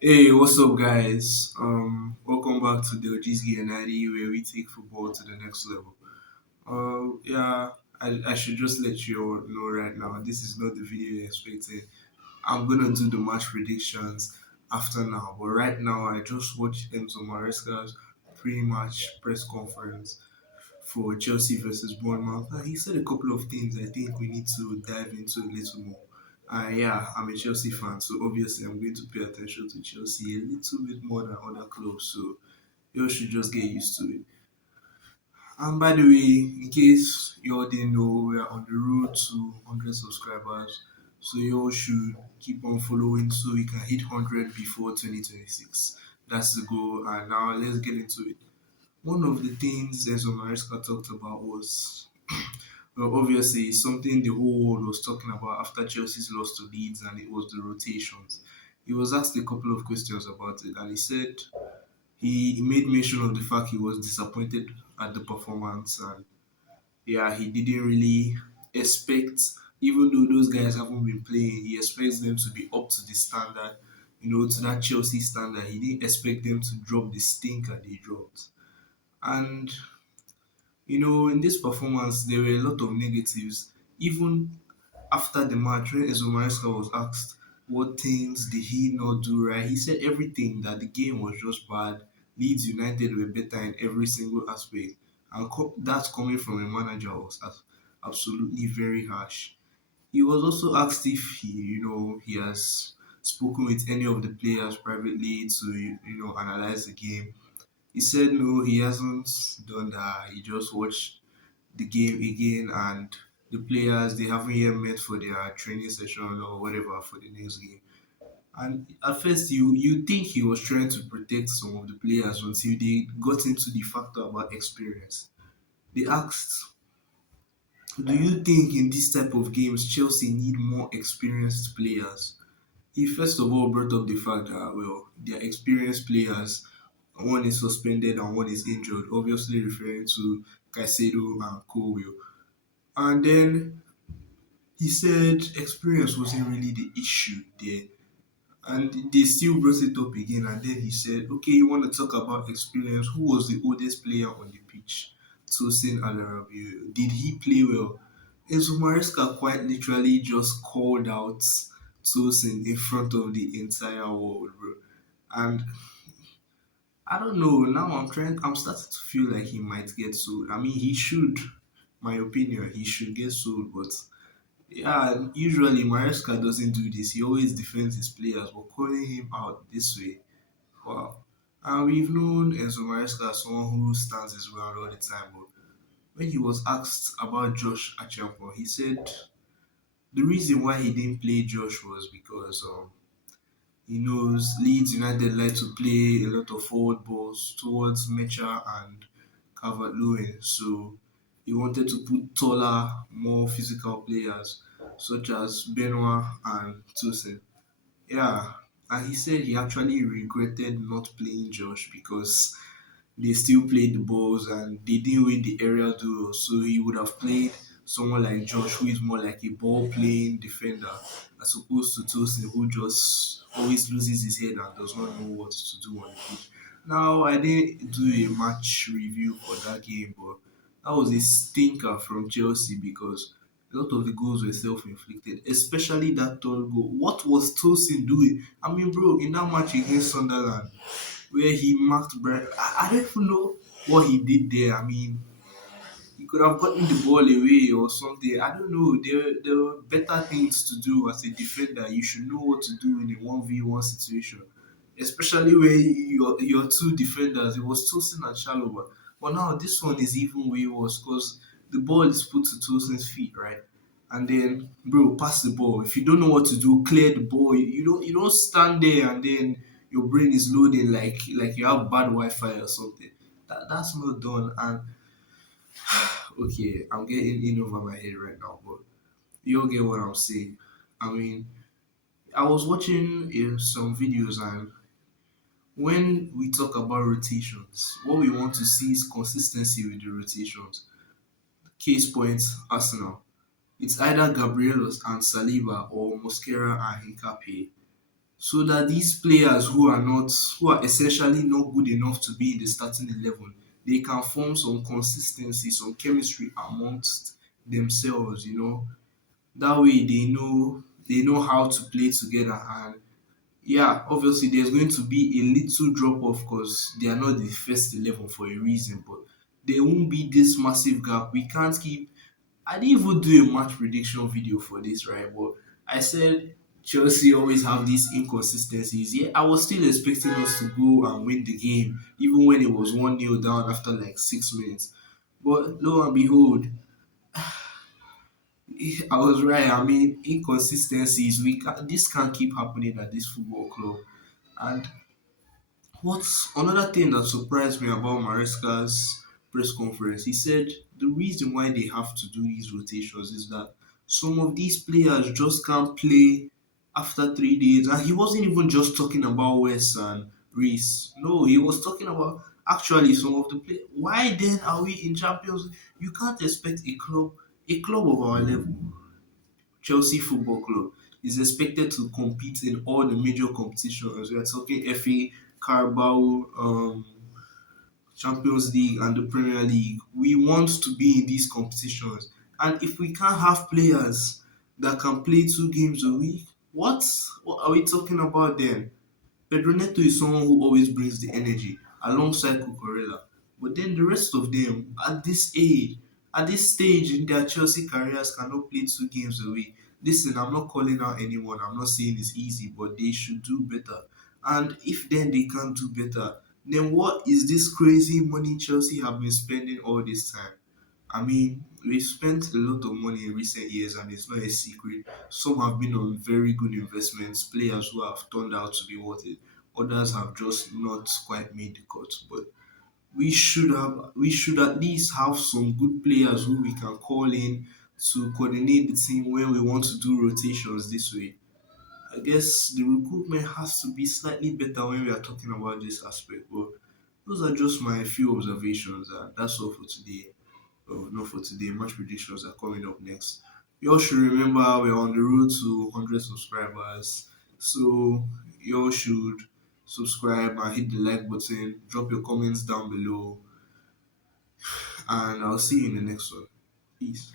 Hey, what's up, guys? Welcome back to the OG's Giannitti, where we take football to the next level. Yeah, I should just let you all know right now. This is not the video you're expecting. I'm gonna do the match predictions after now, but right now I just watched Enzo Maresca's pre-match press conference for Chelsea versus Bournemouth. He said a couple of things I think we need to dive into a little more. Yeah, I'm a Chelsea fan, so obviously I'm going to pay attention to Chelsea a little bit more than other clubs. So you should just get used to it. And by the way, in case you all didn't know, we are on the road to 100 subscribers. So you all should keep on following so we can hit 100 before 2026. That's the goal. And now let's get into it. One of the things Enzo Maresca talked about was, well, obviously, something the whole world was talking about after Chelsea's loss to Leeds, and it was the rotations. He was asked a couple of questions about it, and he said he made mention of the fact he was disappointed at the performance, and yeah, he didn't really expect, even though those guys haven't been playing, he expects them to be up to the standard, to that Chelsea standard. He didn't expect them to drop the stinker they dropped. And in this performance, there were a lot of negatives. Even after the match, when Enzo Maresca was asked what things did he not do right, he said everything, that the game was just bad. Leeds United were better in every single aspect. And that's coming from a manager who was absolutely very harsh. He was also asked if he has spoken with any of the players privately to analyze the game. He said no, he hasn't done that. He just watched the game again, and the players, they haven't yet met for their training session or whatever for the next game. And at first, you think he was trying to protect some of the players until they got into the factor about experience. They asked, "Do you think in this type of games Chelsea need more experienced players?" He first of all brought up the fact that, well, their experienced players, one is suspended and one is injured, obviously referring to Caicedo and Colwill. And then he said experience wasn't really the issue there. And they still brought it up again. And then he said, okay, you want to talk about experience? Who was the oldest player on the pitch? Tosin Alarabi. Did he play well? Enzo Maresca quite literally just called out Tosin in front of the entire world, bro. And I don't know. Now I'm starting to feel like he might get sold. I mean, he should, my opinion, he should get sold, but yeah, usually Maresca doesn't do this. He always defends his players, but calling him out this way, wow. And we've known Enzo Maresca as someone who stands his ground all the time, but when he was asked about Josh Achampo, he said the reason why he didn't play Josh was because he knows Leeds United like to play a lot of forward balls towards Mecha and Calvert-Lewin, so he wanted to put taller, more physical players such as Benoit and Tosin. Yeah, and he said he actually regretted not playing Josh because they still played the balls and they didn't win the aerial duel. So he would have played someone like Josh, who is more like a ball playing defender, as opposed to Tosin, who just always loses his head and does not know what to do on the pitch. Now, I didn't do a match review for that game, but that was a stinker from Chelsea because a lot of the goals were self-inflicted, especially that third goal. What was Tosin doing? I mean, bro, in that match against Sunderland, where he marked Brian. I don't even know what he did there. I mean, he could have gotten the ball away or something. I don't know. There were better things to do as a defender. You should know what to do in a 1v1 situation, especially when your two defenders, it was Tosin and Chalobah. But now this one is even way worse because the ball is put to Tosin's feet, right? And then, bro, pass the ball. If you don't know what to do, clear the ball. You don't stand there and then your brain is loading like you have bad Wi-Fi or something. That's not done. And okay, I'm getting in over my head right now, but you all get what I'm saying. I mean, I was watching some videos, and when we talk about rotations, what we want to see is consistency with the rotations. Case point, Arsenal. It's either Gabrielos and Saliba or Mosquera and Hincapié. so that these players who are essentially not good enough to be in the starting 11, they can form some consistency, some chemistry amongst themselves. That way they know how to play together. And yeah, obviously there's going to be a little drop off because they are not the first 11 for a reason, but there won't be this massive gap. We can't keep. I didn't even do a match prediction video for this, right? But I said Chelsea always have these inconsistencies. Yeah, I was still expecting us to go and win the game, even when it was 1-0 down after like 6 minutes. But lo and behold, I was right. I mean, inconsistencies. This can't keep happening at this football club. And what's another thing that surprised me about Maresca's press conference? He said the reason why they have to do these rotations is that some of these players just can't play after 3 days. And he wasn't even just talking about West and Reese. No, he was talking about actually some of the players. Why then are we in Champions League? You can't expect a club of our level, Chelsea Football Club, is expected to compete in all the major competitions. We are talking FA, Carabao, Champions League, and the Premier League. We want to be in these competitions. And if we can't have players that can play 2 games a week, what are we talking about then? Pedro Neto is someone who always brings the energy alongside Cucurella. But then the rest of them, at this stage in their Chelsea careers, cannot play 2 games a week. Listen, I'm not calling out anyone. I'm not saying it's easy, but they should do better. And if then they can't do better, then what is this crazy money Chelsea have been spending all this time? I mean, we've spent a lot of money in recent years, and it's not a secret. Some have been on very good investments, players who have turned out to be worth it. Others have just not quite made the cut. But we should at least have some good players who we can call in to coordinate the team when we want to do rotations this way. I guess the recruitment has to be slightly better when we are talking about this aspect. But those are just my few observations, and that's all for today. Oh, not for today. Match predictions are coming up next. You all should remember we're on the road to 100 subscribers. So you all should subscribe and hit the like button. Drop your comments down below. And I'll see you in the next one. Peace.